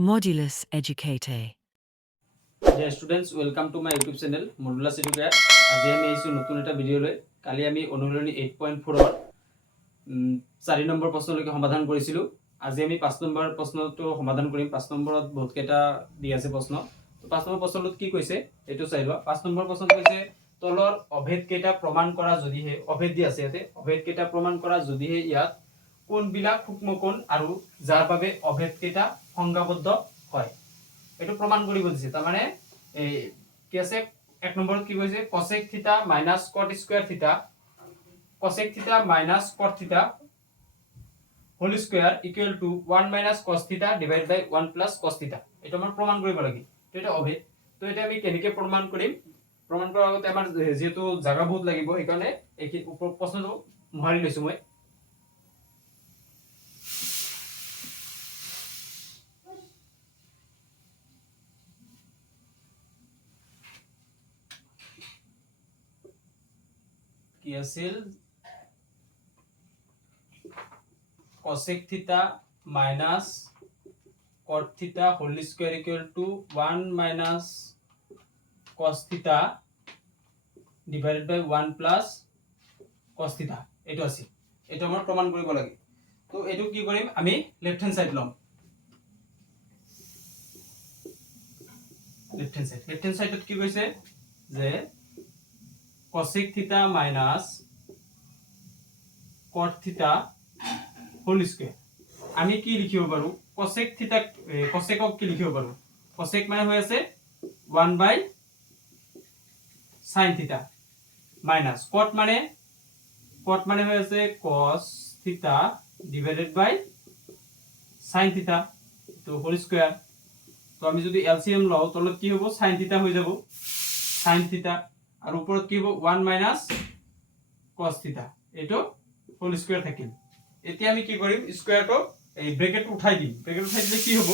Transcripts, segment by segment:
Modulus Educate. Dear students, welcome to my YouTube channel Modulus Educate. আজি আমি এইছো নতুন এটা ভিডিও লৈ কালি আমি অনুশীলনী 8.4 ৰ 4 নম্বৰ প্ৰশ্নলৈকে সমাধান কৰিছিলো। আজি আমি 5 নম্বৰ প্ৰশ্নটো সমাধান কৰিম। 5 নম্বৰত বহুত কেইটা দি আছে প্ৰশ্ন। তো 5 নম্বৰ প্ৰশ্নটোত কি কৈছে এটো চাই লোৱা। 5 নম্বৰ প্ৰশ্নত কৈছে তলৰ অভেদ কেইটা প্ৰমাণ কৰা যদিহে অভেদ দি আছে ইয়াতে অভেদ কেইটা প্ৰমাণ কৰা যদিহে ইয়াত কোনবিলাক সূক্ষ্মকোণ আৰু যাৰ বাবে অভেদ কেইটা সংজ্ঞাবদ্ধ হয় এটো প্ৰমাণ কৰিব দিছে। তাৰ মানে এই কি আছে এক নম্বৰত কি কৈছে cosec theta minus cot square theta cosec theta minus cot theta whole square equal to 1 minus cos theta divide by 1 plus cos থিটা এটা আমাৰ প্ৰমাণ কৰিব লাগে। তো এটা অভেদ। তো এটা আমি কেনেকৈ প্ৰমাণ কৰিম? প্ৰমাণ কৰাৰ আগতে আমাৰ যেহেতু জাগা বহুত লাগিব সেইকাৰণে এই প্ৰশ্নটো মোহাৰি লৈছো মই। কি আছিল cosec theta minus cot theta whole square equal to 1 minus cos theta divided by 1 plus cos থিটা এটো আছে। এটো আমাৰ প্ৰমাণ কৰিব লাগে। তো এটো কি কৰিম আমি লেফট হ্যান্ড সাইড লম। লেফট হ্যান্ড সাইডত কি কৈছে যে cosec theta minus cot theta whole square আমি কি লিখিব পাৰো cosec থিটা cosecক কি লিখিব পাৰো cosec মানে হৈ আছে 1 বাই sin থিটা মাইনাস cot মানে হৈ আছে cos থিটা ডিভাইডেড বাই sin থিটা তো হোল স্কয়ার। তো আমি যদি এলসিএম লও তলত কি হ'ব sin থিটা হৈ যাব sin থিটা আর উপৰত কি হ'ব 1 মাইনাস cos থিটা এটো হোল স্কয়াৰ থাকিল। এতিয়া আমি কি কৰিম স্কয়ারটো এই ব্র্যাকেট উঠাই দিম। ব্র্যাকেট উঠাই দিলে কি হ'ব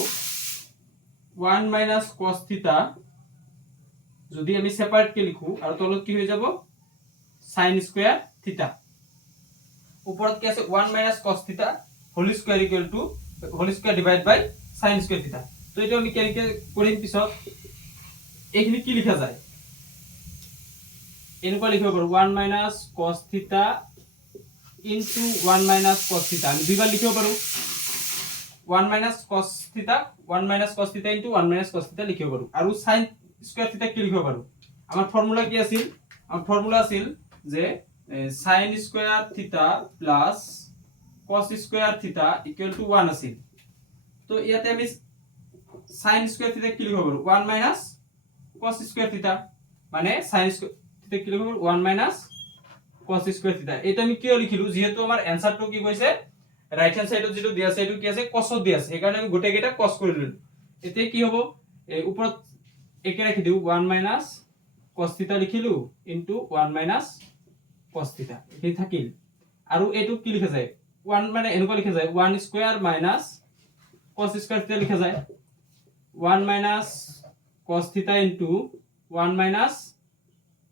1 মাইনাস cos থিটা যদি আমি সেপারেট কে লিখো আর তলত কি হৈ যাব sin স্কয়ার থিটা উপৰত কি আছে 1 minus cos theta whole square equal to whole square divide by sin square theta. তো এটা আমি কেনেকৈ কৰিম পিছত এইখিনি কি লিখা যায় এনেকুৱা লিখিব পাৰো 1 মাইনাস cos থিটা into 1 minus cos theta আমি দুইবার লিখিব পাৰো 1 minus cos theta 1 minus cos theta into 1 minus cos theta লিখিব পাৰো আৰু sin square theta কি লিখিব পাৰো আমাৰ ফৰ্মুলা কি আছিল আমাৰ ফর্মুলা আছিল যে sin square theta plus cos square theta equal to 1 আছিল। তো ইয়াতে আমি sin square theta কি লিখিব পাৰো 1 minus cos square theta মানে sin square theta কি লিখিব পাৰো 1 minus cos স্কয়াৰ থিটা। এটা আমি কিয় লিখিলো যেহেতু আমাৰ आंसरটো কি কৈছে রাইট হ্যান্ড সাইডত যেটো দিয়া আছে এটো কি আছে cos দি আছে সেই কাৰণে আমি গোটেই কেইটা cos কৰি ললো। এতিয়া কি হ'ব এই ওপৰত একে ৰাখি দিও 1 মাইনাস cos থিটা লিখিলো ইনটু 1 মাইনাস cos থিটা এই থাকিল আৰু এটো কি লিখা যায় 1 মানে এনেকুৱা লিখা যায় 1 স্কয়ার মাইনাস cos স্কয়ার থিটা লিখা যায় 1 মাইনাস cos থিটা ইনটু 1 মাইনাস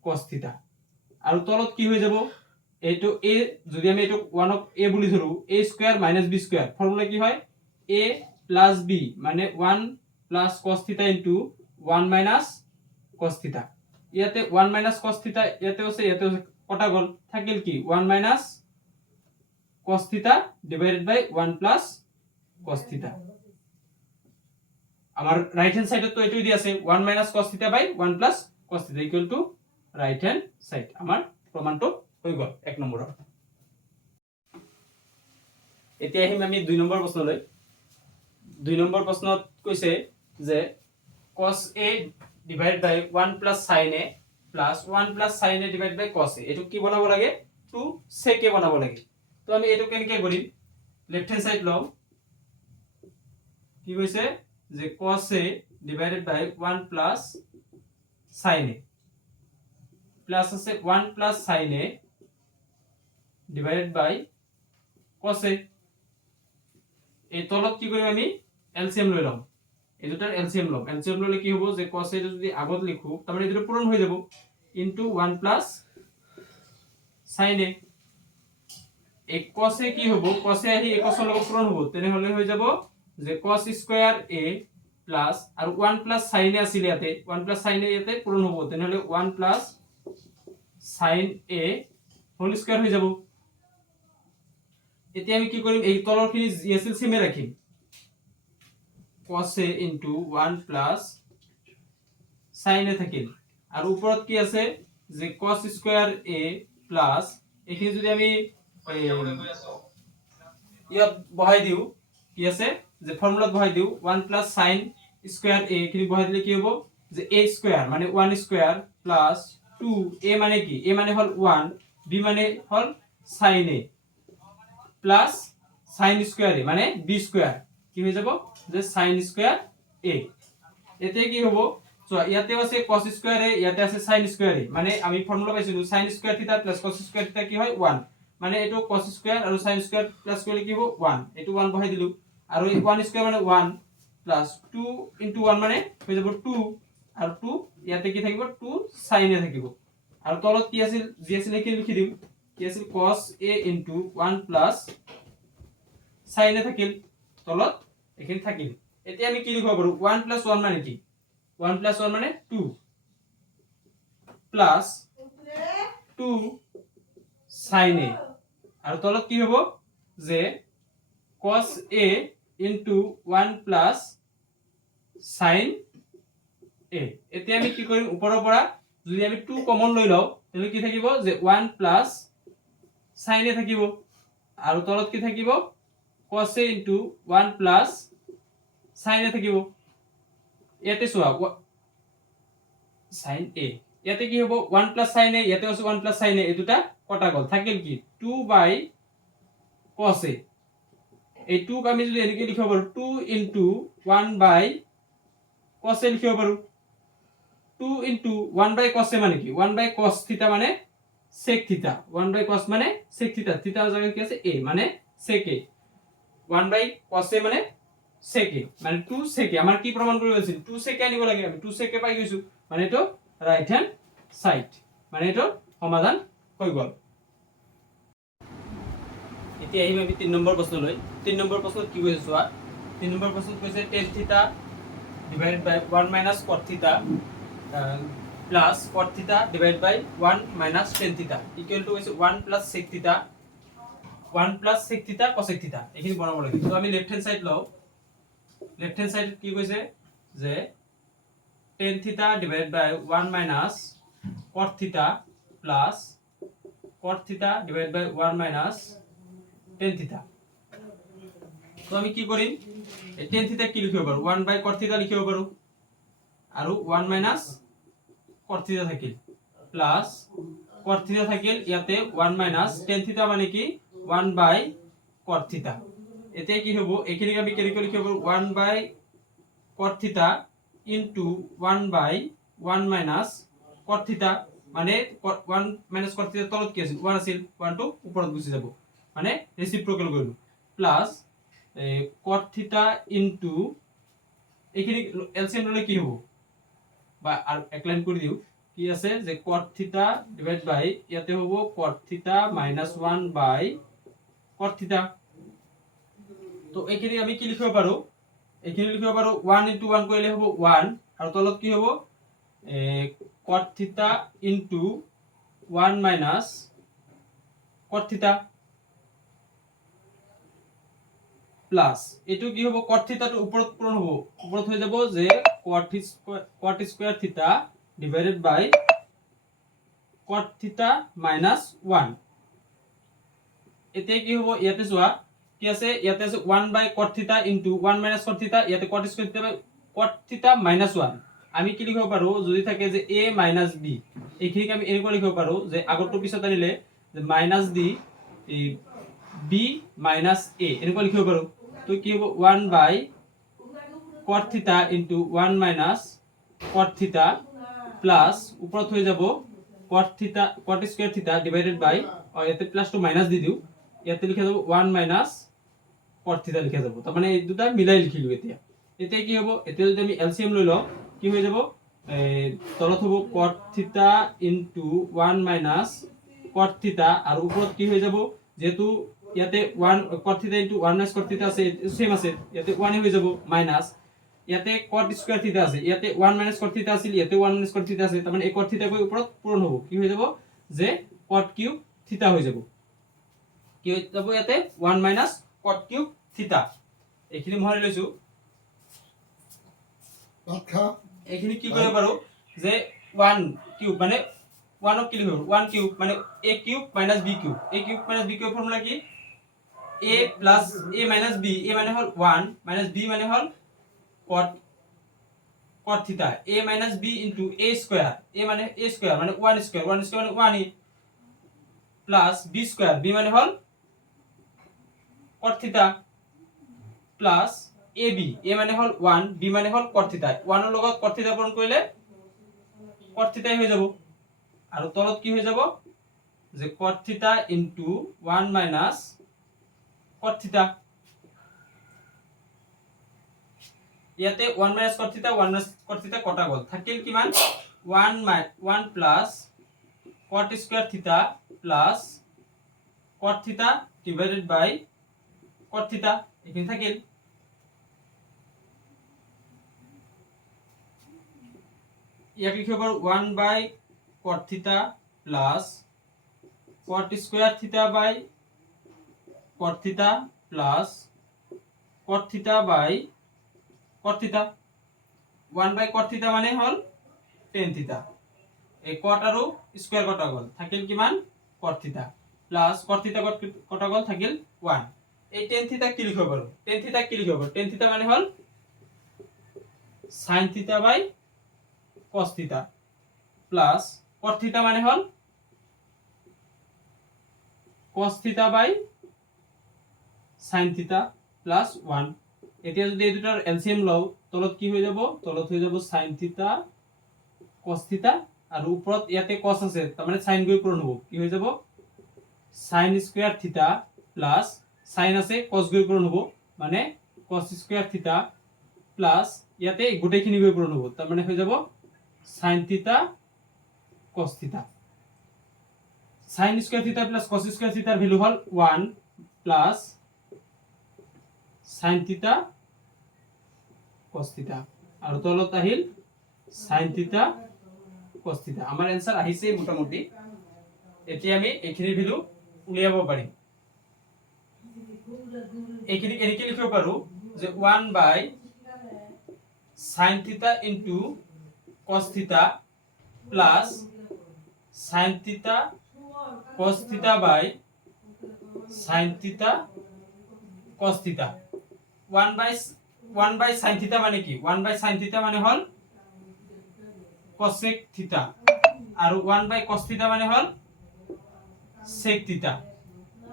cos থিটা আৰু তলত কি হৈ যাব এটো a যদি আমি এটো 1 অফ a বুলি ধৰো a square minus b square formula কি হয় a প্লাস b মানে 1 প্লাস cos থিটা ইনটু 1 মাইনাস cos থিটা ইয়াতে 1 মাইনাস cos থিটা ইয়াতে আছে কটা গল থাকিল কি 1 minus cos theta divided by 1 plus cos থিটা। আমার রাইট হ্যান্ড সাইডে তো এটাই দি আছে 1 মাইনাস cos থিটা বাই 1 প্লাস cos থিটা equal to right hand side. আমার প্রমাণটো হৈ গল এক নম্বৰৰ। এতিয়া আহিম আমি 2 নম্বৰ প্ৰশ্নলৈ। 2 নম্বৰ প্ৰশ্নত কৈছে যে cos a divide by 1 plus sin a plus 1 plus sin a divide by cos a এটো কি বনাব লাগে 2 sec a বনাব লাগে। তো আমি এটো কেনেকৈ কৰিম লেফট হ্যান্ড সাইড লও কি কৈছে যে cos a divided by 1 plus sin a plus আছে 1 plus sin a divided by cos a এই তলত কি কৰিম আমি এলসিএম লৈ লম এই দুটাৰ এলসিএম লম। এলসিএম ললে কি হ'ব যে cos a যদি আগত লিখো তাৰ মানে এটো পূৰণ হৈ যাব ইনটু 1 প্লাস sin a এই cos a কি হ'ব cos a আহি cos ৰ লগত পূৰণ হ'ব তেনে হলে হৈ যাব যে cos স্কয়ার a প্লাস আর 1 প্লাস সাইনে আছিল ইয়াতে 1 প্লাস সাইনে ইয়াতে পূরণ হ'ব তেনেহলে 1 প্লাস সাইন এ হোল স্কয়ার হৈ যাব এতিয়া আমি কি কৰিম এই তলৰখিনি জি আছিল সেমে ৰাখিম cos a into 1 plus sin a থাকিল আৰু ওপৰত কি আছে যে cos স্কয়ার a plus এখিনি যদি আমি ইয়াত বহাই দিও কি আছে যে ফর্মুলাত বহাই দিও 1 plus sin স্কয়ার a এখিনি বহাই দিলে কি হ'ব যে a স্কয়ার মানে 1 স্কয়ার plus 2 a মানে কি a মানে হল 1 b মানে হল sin a plus sin square a মানে b স্কয়ার কি হৈ যাব যে sin স্কয়ার a এতে কি হ'ব সো ইয়াতে আছে cos স্কয়ার a ইয়াতে আছে sin স্কয়ার a মানে আমি ফর্মুলা পাইছিলো sin স্কয়ার থিটা প্লাস cos স্কয়ার থিটা কি হয় 1 মানে এটো cos স্কয়ার আৰু sin স্কয়াৰ প্লাস কৰিলে কি হ'ব 1 এটো 1 বহাই দিলু আৰু এই 1 স্কয়ার মানে 1 প্লাস 2 ইনটু 1 মানে হৈ যাব 2 আৰু 2 ইয়াতে কি থাকিব 2 sin a থাকিব আৰু তলত কি আছিল জি আছিল কি লিখি দিম কি আছিল cos a into 1 plus sin a থাকিল তলত এখানে থাকিল এতিয়া আমি কি লিখব পাৰো 1 প্লাস 1 মানে কি 1 প্লাস 1 মানে 2 প্লাস 2 sin a আৰু তলত কি হ'ব যে cos a into 1 plus sin a এতিয়া আমি কি কৰিম ওপৰৰ পৰা যদি আমি 2 কমন লৈ লও তেলে কি থাকিব যে 1 plus sin a থাকিব আৰু তলত কি থাকিব cos a into 1 plus sin a থাকিব ইয়াতে সোয়া sin a ইয়াতে কি হ'ব 1 plus sin a ইয়াতে আছে 1 plus sin a এই দুটা কটা গল থাকিল কি 2 by cos a এই 2 ক আমি যদি এনেকে লিখিব পাৰো 2 into 1 by cos a লিখিব পাৰো 2 into 1 by cos a মানে কি 1 by cos থিটা মানে sec থিটা 1 by cos মানে sec থিটা থিটার জায়গায় কি আছে a মানে sec a 1 by cos a মানে sec a মানে 2 sec a আমার কি প্রমাণ কৰিব আছিল 2 sec a আনিব লাগে আমি 2 sec a পাই গৈছো মানে এটো রাইট হ্যান্ড সাইড মানে এটো সমাধান হৈ গল এতিয়া আহিম আমি 3 নম্বৰ প্ৰশ্নলৈ 3 নম্বৰ প্ৰশ্নত কি কৈছে চোৱা 3 নম্বৰ প্ৰশ্নত কৈছে tan থিটা divided by 1 minus cot theta plus cot theta divided by 1 minus tan theta equal to is 1 plus sec theta 1 plus sec theta cosec theta এখিনি বনাব লাগে তো আমি লেফট হ্যান্ড সাইড লও লেফট হ্যান্ড সাইড কি কইছে যে tan theta divided by 1 minus cot theta plus cot theta divided by 1 minus tan theta তো আমি কি করিম এই tan theta কি লিখিব পাৰো 1 by cot theta লিখিব পাৰো আৰু 1 minus cot theta থাকিল প্লাস cot theta থাকিল ইয়াতে 1 minus tan theta মানে কি 1 by cot theta এতে কি হ'ব এখিনি আমি কেনেকৈ লিখিব পাৰো 1 by cot theta into 1 by 1 minus cot theta মানে 1 minus cot theta তলত কি আছিল 1 আছিল 1 টো ওপৰত গুছি যাব মানে ৰেচিপ্ৰকেল কৰিলো প্লাস cot theta into এখিনি এলসিএম ললে কি হ'ব বা আর এক লাইন করে দিও কি আছে যে cot theta ডিভাইড বাই ইয়াতে হ'ব cot theta minus 1 by cot theta তো এখিনি আমি কি লিখিব পাৰো এখিনি লিখিব পাৰো 1 into 1 কৰিলে হ'ব 1 আৰু তলত কি হ'ব cot theta into 1 minus cot theta plus এটো কি হ'ব cot theta টো উপৰত পূৰণ হ'ব উপৰত হৈ যাব যে cot square theta divided by cot theta minus 1 এতে কি হ'ব ইয়াতে যোৱা কি আছে ইয়াতে আছে 1 by cot theta into 1 minus cot theta ইয়াতে cot square theta cot theta minus 1 আমি কি লিখিব পাৰো যদি থাকে যে a minus b এইখিনিক আমি এনেকৈ লিখিব পাৰো যে আগৰটো পিছত আনিলে যে minus d b minus a এনেকৈ লিখিব পাৰো তো কি হ'ব 1 by cot theta into 1 minus cot theta plus উপৰত হৈ যাব cot theta cot square theta divided by ইয়াতে প্লাস টু মাইনাস দি দিও ইয়াতে লিখা যাব 1 minus cot theta লিখা যাব তার মানে এই দুটা মিলাই লিখিলো এতিয়া এতিয়া কি হ'ব এতিয়া যদি আমি এলসিএম লৈ লও কি হৈ যাব তলত হ'ব cot theta into 1 minus cot theta আৰু উপৰত কি হৈ যাব যেহেতু ইয়াতে 1 cot theta into 1 minus cot theta আছে সেম আছে ইয়াতে 1 হৈ যাব মাইনাস ইয়াতে cot স্কয়ার থিটা আছে, ইয়াতে 1 মাইনাস cot থিটা আছিল, ইয়াতে 1 মাইনাস cot থিটা আছে, তার মানে এই cot থিটা গৈ ওপৰত পূৰণ হ'ব, কি হৈ যাব যে cot কিউব থিটা হৈ যাব, কি হৈ যাব ইয়াতে 1 মাইনাস cot কিউব থিটা। এইখিনি মই লৈছো, এইখিনি কি কৰিব পাৰো যে 1 কিউব মানে 1 ক কি লিখিব 1 কিউব মানে a cube minus b cube, a cube minus b cube formula কি a plus a minus b, a মানে হল 1 মাইনাস b মানে হল cot cot থিটা, a minus b into a square, a মানে a স্কয়ার মানে 1 square, 1 square মানে 1 plus b square, b মানে হল cot থিটা plus ab, a মানে হল 1, b মানে হল cot থিটা, 1 এর লগত cot থিটা পূরণ কৰিলে cot থিটাই হৈ যাব, আৰু তলত কি হৈ যাব যে cot থিটা ইনটু 1 মাইনাস cot থিটা, ইয়াতে 1 মাইনাস cot থিটা 1 মাইনাস cot থিটা কটা গল, থাকিল কিমান 1 প্লাস cot স্কয়ার থিটা প্লাস cot থিটা ডিভাইডেড বাই cot থিটা, এখানে থাকিল ইয়াকে লিখিব পাৰো 1 বাই cot থিটা প্লাস cot স্কয়ার থিটা বাই cot থিটা প্লাস cot থিটা বাই cot থিটা, 1 বাই cot থিটা মানে হল tan থিটা, এই cot আৰু স্কয়ার কটা গল, থাকিল কিমান cot থিটা প্লাস cot থিটা কটা গল, থাকিল 1, এই tan থিটা কি লিখিব পাৰো, tan থিটা কি লিখিব পাৰো, tan থিটা মানে হল sin থিটা বাই cos থিটা প্লাস cot থিটা মানে হল cos থিটা বাই sin থিটা প্লাস 1, এতিয়া যদি এই দুটাৰ এলসিএম লও তলত কি হৈ যাব, তলত হৈ যাব sin থিটা cos থিটা আৰু ওপৰত ইয়াতে cos আছে, তাৰ মানে sin গৈ পূৰণ হ'ব, কি হৈ যাব sin স্কয়াৰ থিটা প্লাস sin আছে cos গৈ পূৰণ হ'ব, মানে cos স্কয়াৰ থিটা প্লাস ইয়াতে গোটেইখিনি গৈ পূৰণ হ'ব, তাৰ মানে হৈ যাব sin থিটা cos থিটা, sin স্কয়াৰ থিটা প্লাস cos স্কয়াৰ থিটাৰ ভ্যালু হল 1 প্লাস sin থিটা cos থিটা, আৰু তলত আহিল sin থিটা cos থিটা, আমাৰ आंसर আহিছে মোটামুটি। এতিয়া আমি এইখিনি ভ্যালু উলিয়াব পাৰিম, এইখিনি এনেকে লিখিব পাৰো যে 1 বাই sin থিটা ইনটু cos থিটা প্লাস sin থিটা cos থিটা বাই sin থিটা cos থিটা, 1 বাই sin থিটা মানে কি, 1 বাই sin থিটা মানে হল cosec থিটা, আৰু 1 বাই cos থিটা মানে হল sec থিটা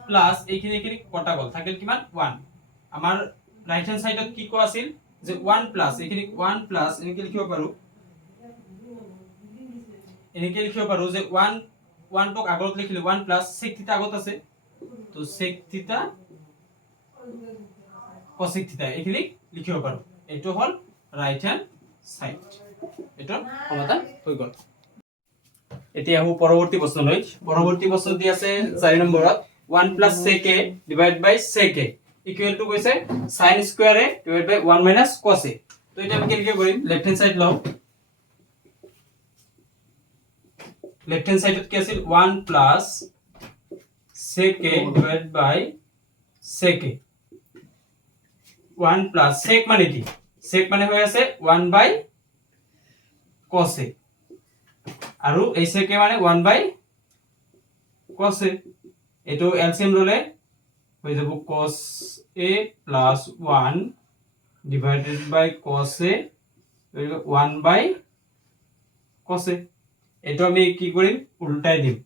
প্লাস এইখিনি কটা গল, থাকিল কিমান 1, আমাৰ রাইট হ্যান্ড সাইডত কি কো আছিল যে 1 প্লাস এইখিনি 1 প্লাস এনেকে লিখিব পাৰো, এনেকে লিখিব পাৰো যে 1 টক আগত লিখিলে 1 প্লাস sec থিটা আগত আছে, তো sec থিটা cosec থিটা এইখিনি লিখিব পাৰো, এটো হল ৰাইট হ্যান্ড সাইড, এটো সমাধান হৈ গল। এতিয়া আহো পৰৱৰ্তী প্ৰশ্নলৈ, পৰৱৰ্তী প্ৰশ্ন দি আছে 4 নম্বৰত 1 plus sec a divided by sec a equal to কৈছে sin square a divided by 1 minus cos a, তো এটা আমি কেনেকৈ কৰিম, লেফট হ্যান্ড সাইড লও, লেফট হ্যান্ড সাইডত কি আছিল 1 plus sec a divided by sec a, 1 plus sec মানে কি, sec মানে হৈ আছে 1 by cos a, আৰু এই sec a মানে 1 by cos a, এটো এলসিএম ললে হৈ যাব cos a plus 1 divided by cos a 1 by cos a, এটো আমি কি কৰিম উল্টাই দিম,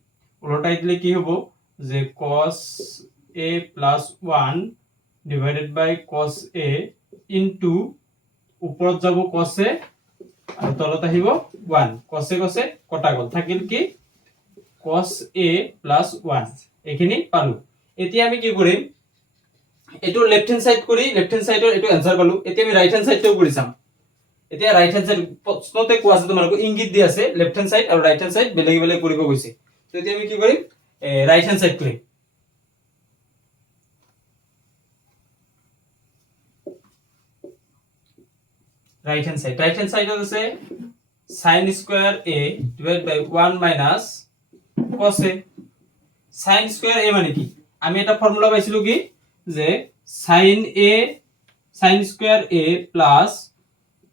উল্টাই দিলে কি হ'ব যে cos a plus 1 divided by cos a into ওপৰত যাব cos a আৰু তলত আহিব 1, cos a cos a কটা গল, থাকিল কি cos a plus 1, এখিনি পালো। এতিয়া আমি কি কৰিম, এটো লেফট হ্যান্ড সাইড কৰি লেফট হ্যান্ড সাইডৰ এটো आंसर পালো, এতিয়া আমি ৰাইট হ্যান্ড সাইডটো কৰি চাম। এতিয়া ৰাইট হ্যান্ড সাইড প্ৰশ্নতে কোৱা আছে তোমালোকক ইংগিত দি আছে লেফট হ্যান্ড সাইড আৰু ৰাইট হ্যান্ড সাইড বেলেগ বেলেগ কৰিব গৈছে, তো এতিয়া আমি কি কৰিম ৰাইট হ্যান্ড সাইড কৰিম, রাইট হ্যান্ড সাইড হচ্ছে sin square a divide by 1 minus cos a। sin square a মানে কি, আমি এটা ফর্মুলা পাইছিলো কি যে sin square a plus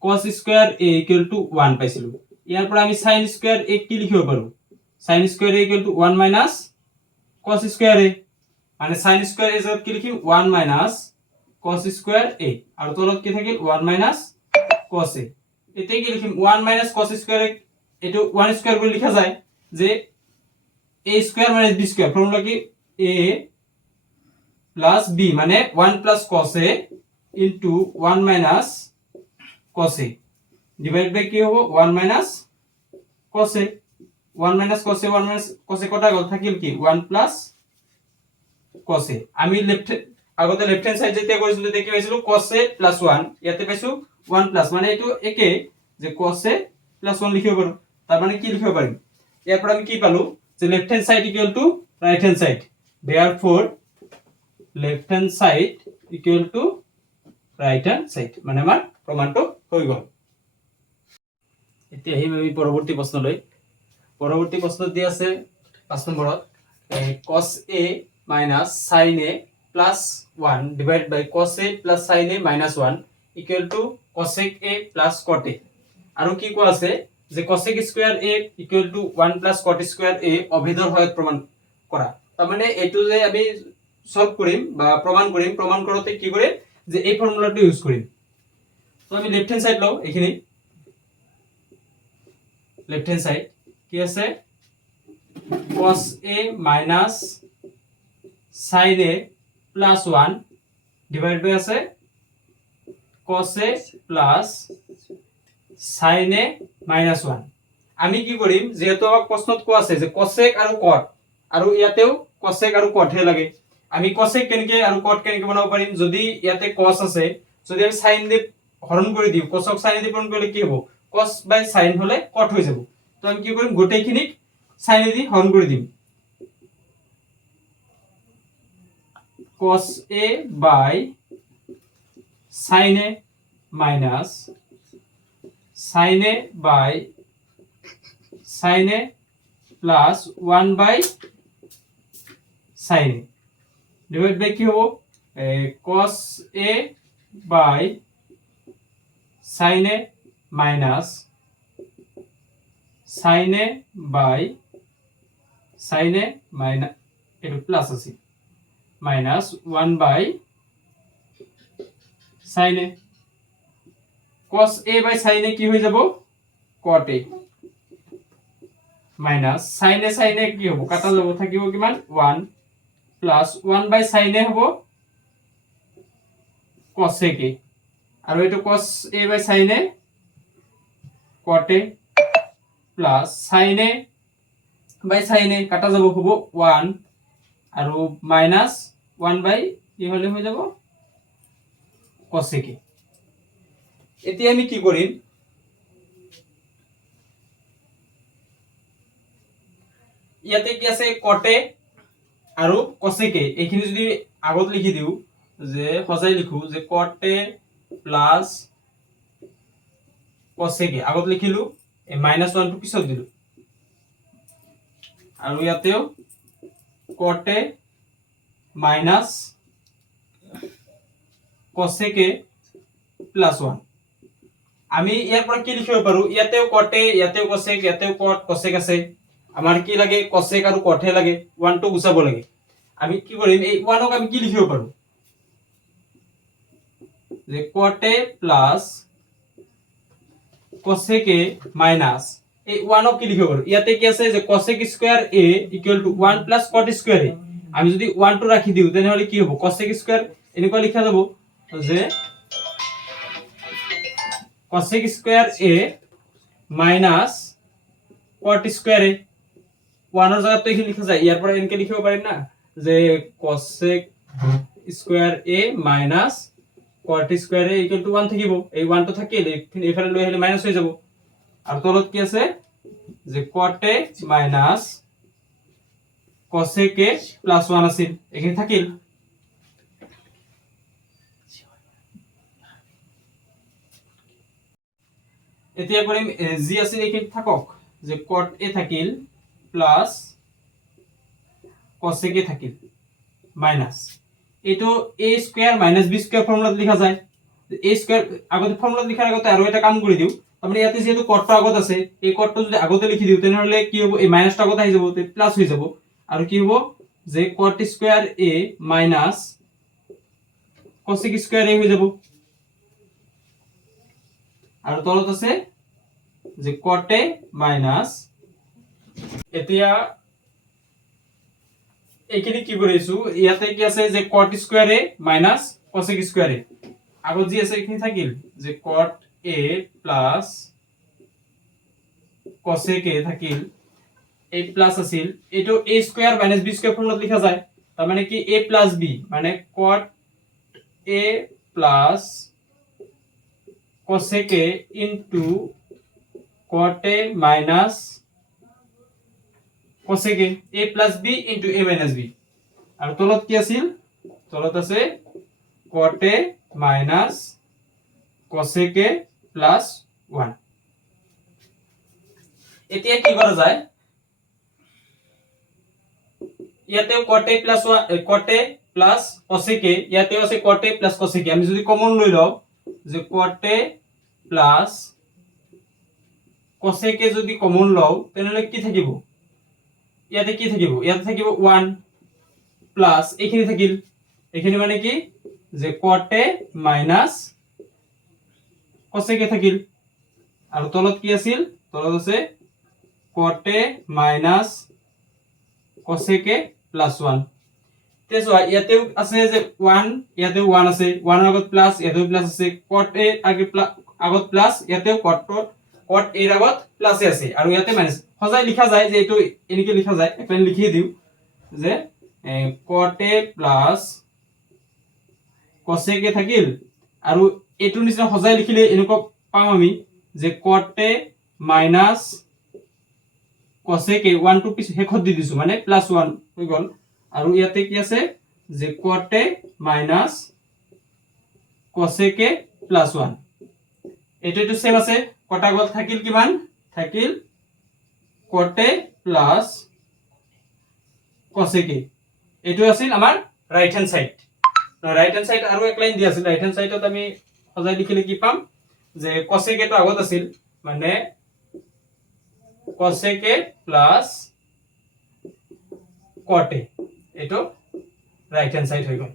cos square a equal to 1 পাইছিলো। ইয়ার পর আমি sin স্কয়ার a কি লিখিব পারো, sin square a equal to 1 minus cos square a, মানে sin স্কয়ার a এর কি লিখি 1 মাইনাস cos স্কয়ার a, আর তলত কি থাকে 1 মাইনাস cos a। এতে কি লিখি 1 মাইনাস cos স্কয়ার a, এটা 1 স্কয়ার বলে লেখা যায় যে a square minus b square, formula কি a প্লাস b মানে 1 plus cos a into 1 minus cos a divide by কি হবে 1 minus cos a। 1 minus cos a 1 minus cos a কটা গল থাকিল কি 1 প্লাস cos a। আমি আগতে লেফট হ্যান্ড সাইড যেতে করেছিল দেখি পাইছিল cos a প্লাস 1, ইয়াতে পাইছো 1 প্লাস, মানে এটো একে যে cos a প্লাস 1 লিখিব পারো। তার মানে কি লিখিব পারি, এরপর আমি কি পালো যে left hand side equal to right hand side, therefore left hand side equal to right hand side, মানে আমার প্রমাণটো হই গল। এতিয়া আমি পৰৱৰ্তী প্ৰশ্ন লৈ, পৰৱৰ্তী প্ৰশ্ন দি আছে 5 নম্বৰত cos a minus sin a plus 1 divided by cos a plus sin a minus 1 equal to cosec a plus cot a। আৰু কি কোৱা আছে যে cosec square a equal to 1 plus cot square a অভেদৰ সহায়ত প্ৰমাণ কৰা। তাৰ মানে এটো যে আমি সলভ কৰিম বা প্ৰমাণ কৰিম, প্ৰমাণ কৰোতে কি কৰিম যে এই ফৰ্মুলাটো ইউজ কৰিম। তো আমি লেফট হ্যান্ড সাইড লও, এখানে লেফট হ্যান্ড সাইড কি আছে cos a minus sin a plus 1 divide বাই আছে cos a plus sin a minus 1। আমি কি কৰিম যেহেতু আমাক প্ৰশ্নত কোৱা আছে যে cosec আৰু cot, আৰু ইয়াতেও cosec আৰু cot হে লাগে, আমি cosec কেনেকে আৰু cot কেনেকে বনাব পাৰিম, যদি ইয়াতে cos আছে যদি আমি sin দি হৰণ কৰি দিও, cosক sin দি হৰণ কৰিলে কি হ'ব cos বাই sin হলে cot হৈ যাব। তো আমি কি কৰিম গোটেইখিনিক sin দি হৰণ কৰি দিম, cos a by sin a minus sin a by sin a plus 1 by sin a divide by কি হবো cos a by sin a minus sin a by sin a minus এটা প্লাস আছে minus 1 by sin a। cos a by sin a কি হয়ে যাব cot a minus sin a কি হবো কাটা যাব থাকিব কিমান 1 plus 1 by sin a হবো cosec a, আর এটো cos a by sin a cot a plus sin a by sin a কাটা যাব হবো 1 আর minus 1 by কি হলে হয়ে যাব cosec a। এতিয়া আমি কি কৰিম ইয়াতে কি আছে cot a আৰু cosec a, এইখিনি যদি আগত লিখি দিও যে সজাই লিখো যে cot a plus cosec a আগত লিখিলো, এই -1 টো পিছত দিলো, আৰু ইয়াতেও cot a minus cosec a plus 1। আমি ইয়াৰ পৰা কি লিখিব পাৰো, ইয়াতেও cot a ইয়াতেও cosec ইয়াতেও cot cosec আছে, আমাৰ কি লাগে cosec আৰু cot হে লাগে, 1 টো গুছাব লাগে। আমি কি কৰিম এই 1 ক আমি কি লিখিব পাৰো যে cot a plus cosec a minus এই 1 ক কি লিখিব পাৰো, ইয়াতে কি আছে যে cosec square a equal to 1 plus cot square a। আমি যদি 1 টো রাখি দিও তেনেহলে কি হ'ব cosec স্কয়ার এনেকুৱা লিখা যাব যে cosec square a minus cot square a। 1 এর জায়গায় তো এখানে লিখা যায়, এর পরে এনকে লিখিব পারেন না যে cosec square a minus cot square a equal to 1 থাকিব, এই 1 টো থাকিলে এফালে লৈ আহিলে মাইনাস হৈ যাব, আর তলত কি আছে যে cot a minus cosec a plus 1 আছিল, এখানে থাকিল। এতিয়া কৰিম যি আছিল এইখিনি থাকক যে cot a থাকিল প্লাস cosec a থাকিল মাইনাস এটো a square minus b square ফর্মুলাত লিখা যায় a স্কয়ার আগতে ফর্মুলা লিখার আগতে আৰু এটা কাম কৰি দিও মানে ইয়াতে যেহেতু cot আগত আছে এই cot যদি আগতে লিখি দিও তেনেহলে কি হ'ব এই মাইনাসটা আগত আহি যাব তে প্লাস হৈ যাব আৰু কি হ'ব যে cot square a minus cosec square a হৈ যাব আৰু তলত আছে যে cot a মাইনাস এতিয়া এইখিনি কি কৰিছো ইয়াতে কি আছে যে cot square a minus cosec square a আগত যি আছে এইখিনি থাকিল যে cot a plus cosec a থাকিল a প্লাস আছিল এটো a square minus b square ফর্মুলাত লিখা যায় তার মানে কি a প্লাস b মানে cot a plus cosec a into cot a minus cosec a plus b into a minus b আর তলত কি আছিল তলত আছে cot a minus cosec a plus 1 এতিয়া কি কৰা যায় ইয়াতেও cot a plus 1 cot a plus cosec a ইয়াতেও আছে cot a plus cosec a আমি যদি কমন লৈ লও যে cot a plus cosec a যদি কমন লও তেনলে কি থাকিব ইয়াতে কি থাকিব ইয়াতে থাকিব 1 প্লাস এখানে থাকিল এখানে মানে কি যে cot a minus cosec a থাকিল আর তলত কি আছিল তলত আছে cot a minus cosec a plus 1 তেজ হয় ইয়াতেও আছে যে 1 ইয়াতেও 1 আছে 1 এর আগত প্লাস ইয়াতেও প্লাস আছে cot a আগে আগত প্লাস ইয়াতেও cot এর আগত প্লাস আছে আর ইয়াতে মাইনাস সজাই লিখা যায় যে এটো এনেকে লিখা যায় একটা লিখিয়ে দিও যে cot a plus cosec a থাকিল আর এটো নিচিনা সজাই লিখিলে এনেকুৱা পাম আমি যে cot a minus cosec a 1 two পিছ হেখত দি দিছো মানে প্লাস 1 হৈ গল আৰু ইয়াতে কি আছে যে cot a minus cosec a plus 1 এটা তো সেম আছে কটা গল থাকিল কিমান থাকিল cot a plus cosec a এটো আছিল আমাৰ ৰাইট হ্যান্ড সাইড আৰু এক লাইন দি আছিল রাইট হ্যান্ড সাইডত আমি সজাই লিখিলে কি পাম যে cosec a তো আগত আছিল মানে cosec a plus cot a এটো রাইট হ্যান্ড সাইড হৈ গল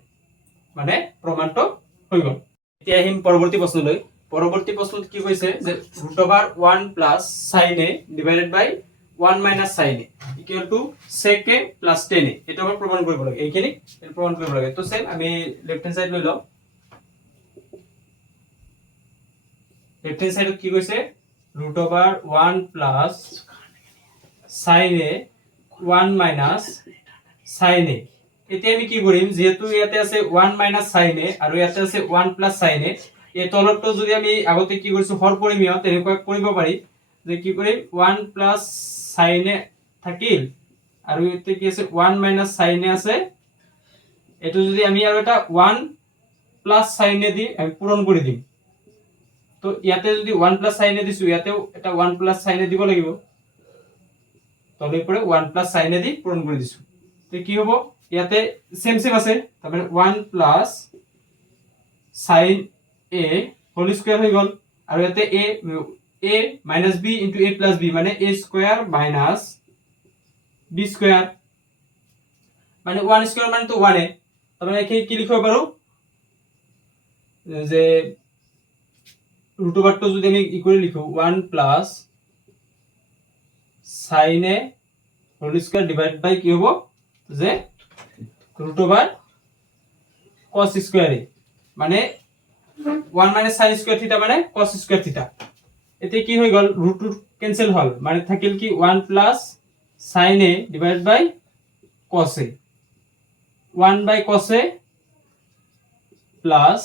মানে প্রমাণটো হৈ গল এতিয়া আহিম পৰৱৰ্তী প্ৰশ্নলৈ পৰৱৰ্তী প্ৰশ্নত কি কৈছে যে √1 plus sin a divided by 1 minus sin a equal to sec a প্লাস tan a এটা আমরা প্রমাণ কৰিব লাগে এইখিনি প্ৰমাণ কৰিব লাগে তো সেম আমি লেফট হ্যান্ড সাইড লৈ লও লেফট হ্যান্ড সাইডত কি কৈছে √1 plus sin a 1 minus sin a এতিয়া আমি কি কৰিম যেহেতু ইয়াতে আছে 1 মাইনাস sin a আৰু ইয়াতে আছে 1 প্লাস sin a এই তলৰটো যদি আমি আগতে কি কৰিছো হৰ পৰিমিয় তেনেকুৱা কৰিব পাৰি যে কি কৰিম 1 প্লাস sin a থাকিল আৰু ইয়াতে কি আছে 1 মাইনাস sin a আছে এটো যদি আমি আৰু এটা 1 প্লাস sin a দি আমি পূৰণ কৰি দিম তো ইয়াতে যদি 1 প্লাস sin a দিছো ইয়াতেও এটা 1 প্লাস sin a দিব লাগিব তলে পৰে 1 প্লাস sin a দি পূৰণ কৰি দিছো তো কি হ'ব ইয়াতে সেম আছে তাৰ মানে 1 plus sin a whole square হৈ গল আৰু ইয়াতে a minus b into a plus b মানে a square minus b square মানে 1 স্কয়ার মানে তো 1 এ তার মানে এখানে কি লিখব পারো যে √টো যদি আমি ই করে লিখো 1 plus sin a whole square divide by কি হবে যে √cos স্কয়ার a মানে 1 মাইনাস sin স্কয়ার থিটা মানে cos স্কয়ার থিটা এতে কি হৈ গল √2 ক্যান্সেল হল মানে থাকিল কি 1 plus sin a divide by cos a 1 by cos a plus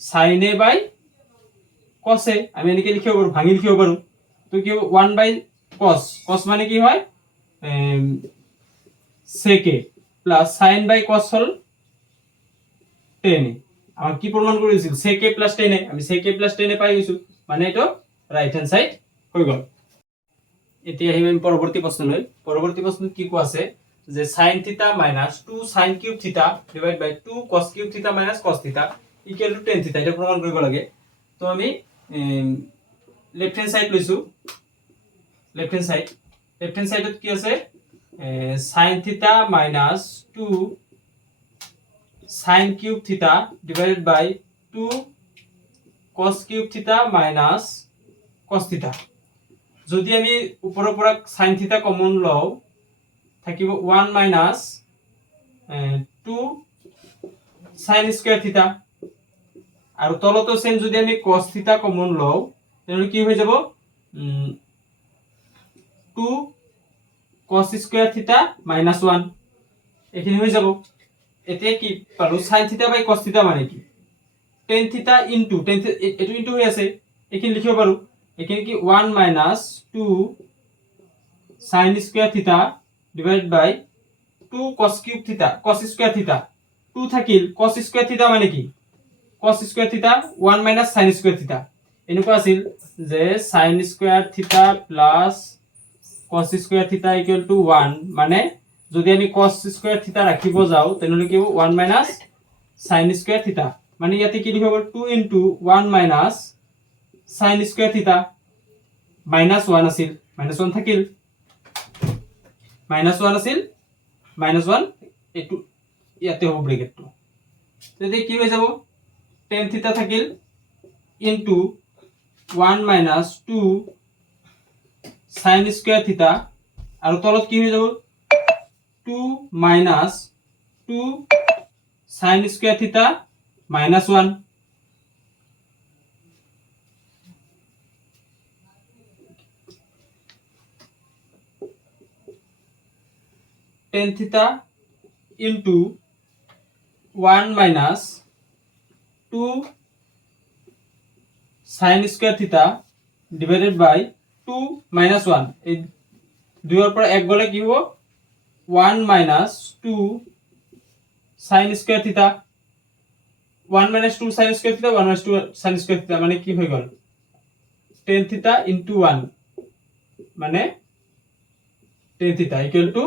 sin a by cos a আমি এনেকে লিখিব পাৰো ভাঙি লিখিব পাৰো তো কি 1 বাই cos মানে কি হয় sec a plus sin by cos হল tan a আমি কি প্রমাণ করেছিল sec a plus tan a আমি sec a plus tan a পাই গেছো মানে এইটো রাইট হ্যান্ড সাইড হৈ গল। এতিয়া আহিম আমি পৰৱৰ্তী প্ৰশ্নলৈ। পৰৱৰ্তী প্ৰশ্নত কি কোৱা আছে যে sin θ minus 2 sin cube θ divided by 2 cos cube θ minus cos θ equal to tan θ। এটা প্ৰমাণ কৰিব লাগে। তো আমি লেফট হ্যান্ড সাইড লৈছো। লেফট হ্যান্ড সাইডত কি আছে sin θ minus 2 sin cube θ divided by 2 cos cube θ minus cos θ। যদি আমি উপৰৰ পৰা sin θ কমন লওঁ থাকিব 1 minus 2 sin square θ আৰু তলতো সেম যদি আমি cos θ কমন লওঁ তেনে কি হৈ যাব 2 cos square θ minus 1 এখিনি হৈ যাব। এতিয়া কি পালো sin θ বাই cos θ মানে কি tan θ into tan এটো ইনটু হৈ আছে এখিনি লিখিব পাৰো। এখানে কি 1 minus 2 sin square θ divided by 2 cos cube θ cos square θ 2 থাকিল cos square θ মানে কি cos square θ 1 minus sin square θ এনেকুৱা আছিল যে sin square θ plus cos square θ equal to 1 মানে যদি আমি cos square θ রাখিব যাও তেনলে কি 1 minus sin square θ মানে ইয়াতে কি লিখব 2 into 1 minus sin square θ minus 1 আছিল minus 1 থাকিল minus 1 আছিল minus 1 এটু ইয়াতে হ'ব ব্র্যাকেটটো তেতিয়া কি হৈ যাব tan θ থাকিল into 1 minus 2 sin square θ আৰু তলত কি হৈ যাব 2 minus 2 sin square θ minus 1 tan θ into 1 minus 2 sin square θ divided by 2 minus 1 এই দুইৰ পৰা এক গলে কি হ'ব 1 minus 2 sin square θ 1 minus 2 sin square θ 1 minus 2 sin square θ মানে কি হৈ গল tan θ into 1 মানে tan θ equal to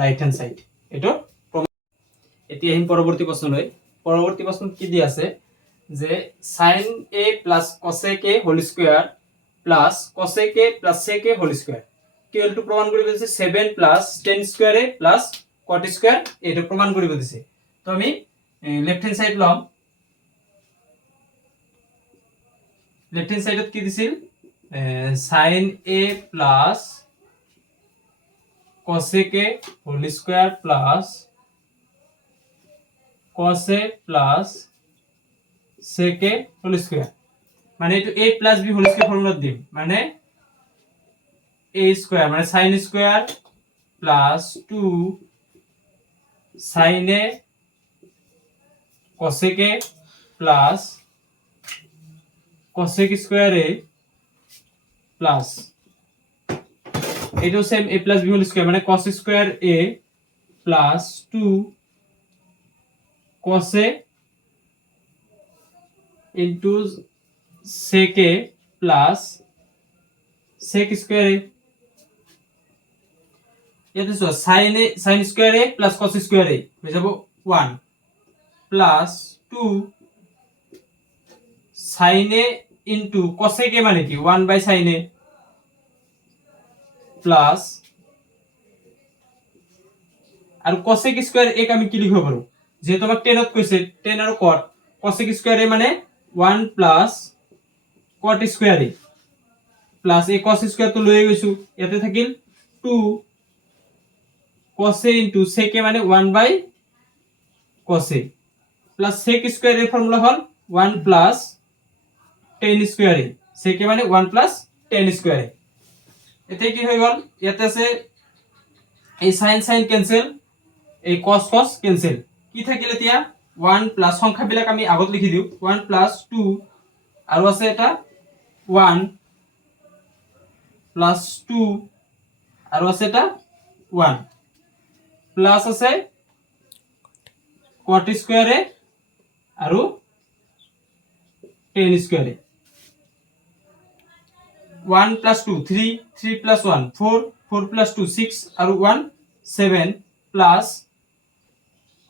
right hand side এটো। এতিয়া আহিম পৰৱৰ্তী প্ৰশ্নলৈ। পৰৱৰ্তী প্ৰশ্নত কি দি আছে যে sin a plus cosec a whole square plus cosec a plus sec a whole square equal to প্রমাণ কৰিব দিছে 7 plus tan square a plus cot square এটা প্রমাণ কৰিব দিছে। তো আমি লেফট হ্যান্ড সাইড লম। লেফট হ্যান্ড সাইডত কি দিছিল sin a plus cosec a whole square plus cos a plus sec a whole square মানে এটো a plus b whole square formula দিম মানে a square মানে sin square plus 2 sin a cosec a plus cosec square a plus এটো same a plus b whole square মানে cos square a plus 2 cos a into sec a plus sec square a ইয়াতে so sin square a plus cos square a হয়ে যাব 1 plus 2 sin a into cosec a মানে কি 1 by sin a plus are cosec square a আমি কি লিখব পারো যে তোমাক 10 ত কইছে 10 আর cot cosec square a মানে 1 plus cot square a plus a cos square তো লই গইছো এতে থাকিল 2 cos a into sec a মানে 1 by cos a plus sec square এর formula hall 1 plus tan square a sec a মানে 1 plus tan square a এতে কি হয়ে গেল এতে আছে এই sin sin ক্যান্সেল এই cos cos ক্যান্সেল কি থাকিল এতিয়া 1 plus সংখ্যা বিলাক আমি আগত লিখি দিও 1 plus 2 আৰু আছে এটা 1 plus 2 আৰু আছে এটা 1 প্লাস আছে cot square a আৰু tan square a 1 plus 2 3 3 plus 1 4 4 plus 2 6 আৰু 1 7 plus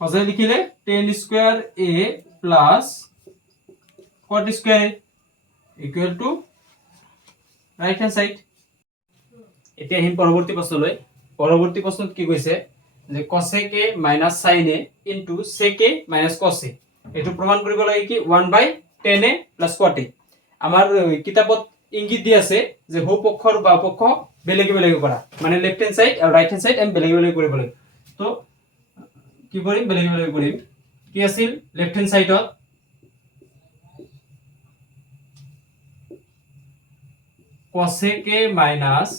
হজাই লিখিলে tan square a plus cot square equal to right hand side. এতিয়া আহিম পৰৱৰ্তী প্ৰশ্নলৈ। পৰৱৰ্তী প্ৰশ্নত কি কৈছে যে cosec a minus sin a into sec a minus cos a, এটো প্ৰমাণ কৰিব লাগে কি 1/tan a plus cot a। আমাৰ কিতাপত ইংগিত দি আছে যে হো পক্ষ আৰু বাও পক্ষ বেলেগে বেলেগে কৰা, মানে লেফট হ্যান্ড সাইড আৰু ৰাইট হ্যান্ড সাইড আমি বেলেগে বেলেগে কৰিব লাগে। তো কি কৰিম, বেলেগে বেলেগে কৰিম। কি আছিল লেফট হ্যান্ড সাইডত cosec a minus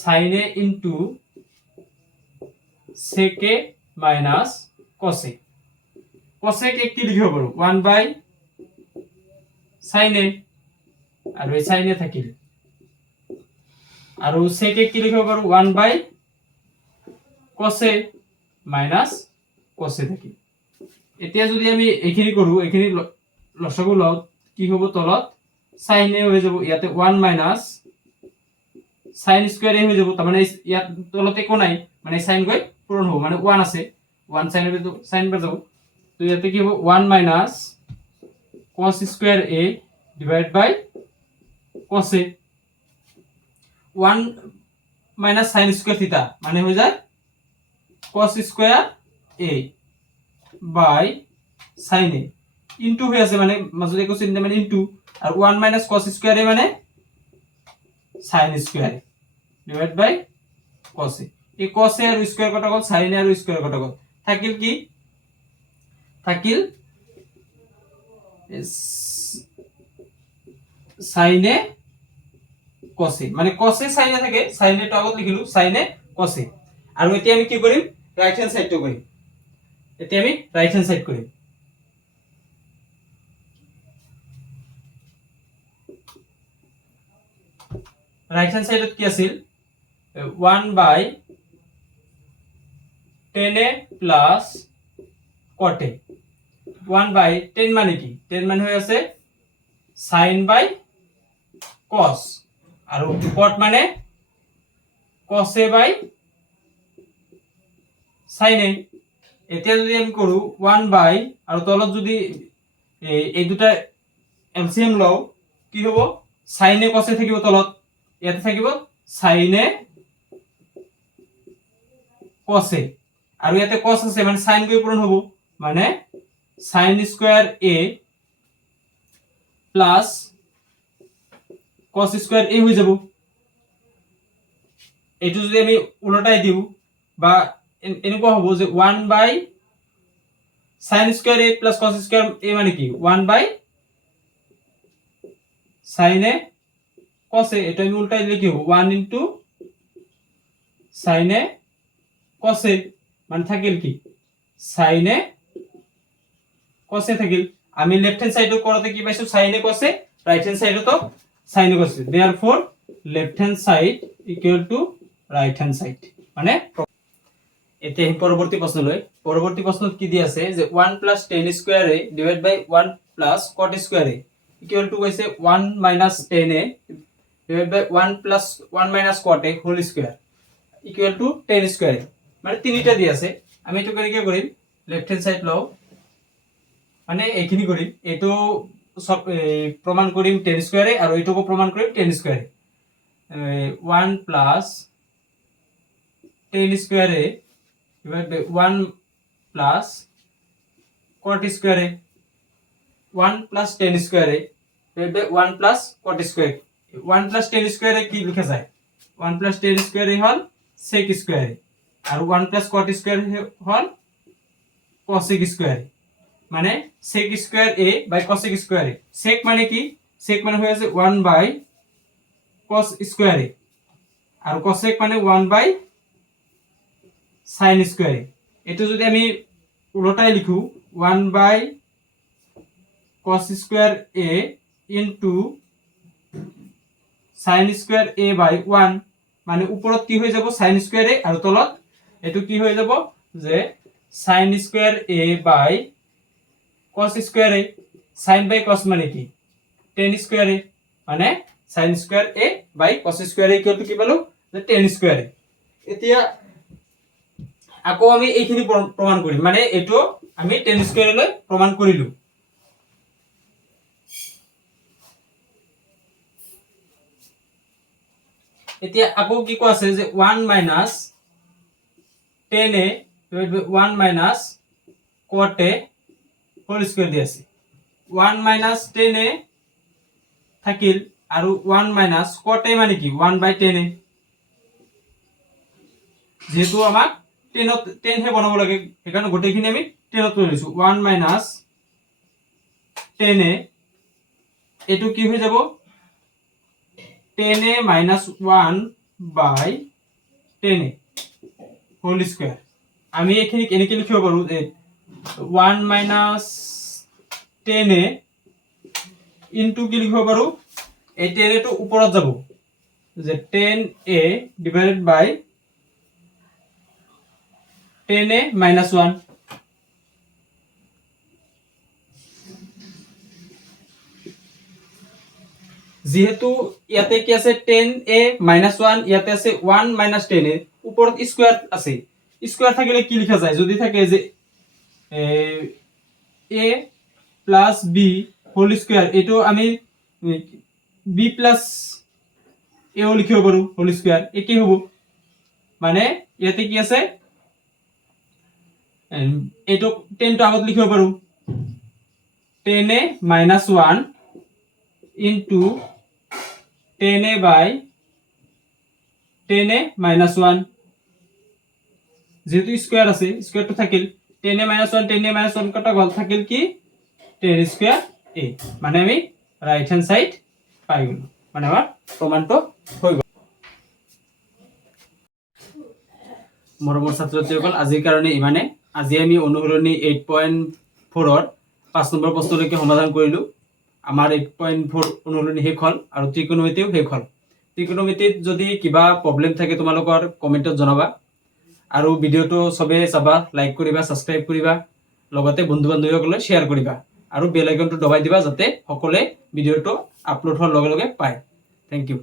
sin a into sec a minus cos a। cosec a কি লিখিব পাৰো 1/sin a আৰু এই sin a থাকিল, আৰু sec a কি লিখিব পাৰো 1/cos a minus cos a থাকিল। এতিয়া যদি আমি এইখিনি কৰো, এইখিনি লসাগু লও, কি হ'ব তলত sin a হৈ যাব, ইয়াতে 1 minus sin square a হৈ যাব, তাৰ মানে ইয়াত তলত একো নাই, মানে sin গৈ পূৰণ হ'ব, মানে 1 আছে 1 sin এ sin বাৰ যাব। তো ইয়াতে কি হ'ব 1 minus cos square a divided by cos a। 1 minus sin square theta মানে হৈ যায় cos square a by sin a into হৈ আছে, মানে মাজত একো চিহ্ন মানে into, are 1 minus cos square a মানে sin square divided by cos a। এই cos a আর স্কয়ার কটা গল, sin a আর স্কয়ার কটা গল, থাকিল কি থাকিল sin a cos a, মানে cos a sin a থাকে, sin a টো আগত লিখিলো sin a cos a। আৰু এতিয়া আমি কি কৰিম, ৰাইট হ্যান্ড সাইডটো কৰিম। এতিয়া আমি ৰাইট হ্যান্ড সাইড কৰিম। রাইট হ্যান্ড সাইডত কি আছিল 1/tan a plus cot a। 1/10 মানে কি, 10 মানে হৈ আছে sin by cos, আৰু cot মানে cos a by sin a। এতিয়া যদি আমি কৰো 1/ আৰু তলত যদি এই দুটা এলসিএম লও, কি হ'ব sin a cos a থাকিব তলত, ইয়াতে থাকিব sin a cos a, আৰু ইয়াতে cos আছে মানে sin গৈ পূৰণ হ'ব, মানে sin square a plus cos square a হৈ যাব। এইটো যদি আমি উলটাই দিও বা এনেকুৱা হ'ব যে 1/sin square a plus cos square a মানে কি 1/sin a cos a, এটা আমি উল্টাই দিলে কি হবে 1 into sin a cos a, মানে থাকিল কি sin a cos a থাকিল। আমি লেফট হ্যান্ড সাইডে করতে কি পাইছো sin a cos a, right hand সাইডে তো sin a cos a, therefore left hand side equal to right hand side, মানে এতিয়া পৰৱৰ্তী প্ৰশ্নলৈ। পৰৱৰ্তী প্ৰশ্নত কি দি আছে যে 1 plus tan square a divided by 1 plus cot square a equal to কৈছে 1 minus tan a divided by 1 plus 1 minus cot a whole square equal to tan square a, মানে তিনিটা দি আছে। আমি এটো কেনেকৈ কৰিম, লেফট হ্যান্ড সাইড লও, মানে এইখিনি কৰিম, এটো সব প্ৰমাণ কৰিম tan square a, আৰু এটোকো প্রমাণ করিম tan square a। 1 plus tan square a divided by 1 plus cot square a, 1 plus tan square a divided by 1 plus cot square a। 1 plus tan square a কি লিখা যায় 1 plus tan square a hall sec square a, are 1 plus cot square a hall cosec square a, মানে sec square a by cosec square a। sec মানে কি, sec মানে হয়ে আছে 1 by cos square a, are cosec মানে 1 by sin square a। এটা যদি আমি উল্টাই লিখু 1 by cos square a into sin square a by 1, মানে উপৰত কি হৈ যাব sin square a, আৰু তলত এটো কি হৈ যাব যে sin square a by cos square a। sin by cos মানে কি tan square a, মানে sin square a by cos square a equal to কি পালো যে tan স্কয়ার a এতিয়া আকৌ আমি এইখিনি প্ৰমাণ কৰিম মানে এটো আমি tan স্কয়াৰ লৈ প্ৰমাণ কৰিলো এতিয়া আকৌ কি কোৱা আছে যে 1 minus tan a divided by 1 minus cot a whole square দি আছে 1 minus tan a থাকিল আৰু 1 minus cot a মানে কি 1 by tan a যেহেতু আমাক 10 হে বনাব লাগে সেইকাৰণে গোটেইখিনি আমি 10 ত লৈছো 1 minus tan a এটো কি হৈ যাব tan a minus 1 by tan a whole square আমি এখানে কেনেকে লিখিব পাৰো যে 1 minus tan a into কি লিখিব পাৰো এই tan a টো ওপৰত যাব যে tan a divided by tan a minus 1 যেহেতু ইয়াতে কি আছে tan a minus 1 ইয়াতে আছে 1 minus tan a উপৰত স্কয়ার আছে স্কয়ার থাকিলে কি লিখা যায় যদি থাকে যে a plus b whole square এটো আমি b plus a ও লিখিব পাৰো হোল স্কয়ার একে হ'ব মানে ইয়াতে কি আছে এটো 10 টো আগত লিখিব পাৰো tan a minus 1 into tan a by tan a minus 1 যেহেতু স্কয়ার আছে স্কয়ার তো থাকিল tan a minus 1 কটা গল থাকিল কি tan স্কয়ার a মানে আমি রাইট হ্যান্ড সাইড পাই গেল মানে আমার প্রমাণটো হৈ গল মৰমৰ ছাত্ৰছাত্ৰীসকল আজিৰ কাৰণে ইমানে আজি আমি অনুশীলনী 8.4 ৰ 5 নম্বৰ প্ৰশ্নলৈকে সমাধান কৰিলো আমাৰ 8.4 অনুশীলনী শেষ হল আৰু ত্ৰিকোণমিতিও শেষ হল ত্ৰিকোণমিতিত যদি কিবা প্ৰবলেম থাকে তোমালোকৰ কমেন্টত জনাবা আৰু ভিডিওটো সবে চাবা লাইক কৰিবা সাবস্ক্ৰাইব কৰিবা লগতে বন্ধু বান্ধৱীসকললৈ শেয়াৰ কৰিবা আৰু বেল আইকনটো দবাই দিবা যাতে সকলোৱে ভিডিওটো আপলোড হোৱাৰ লগে লগে পায় থ্যাংক ইউ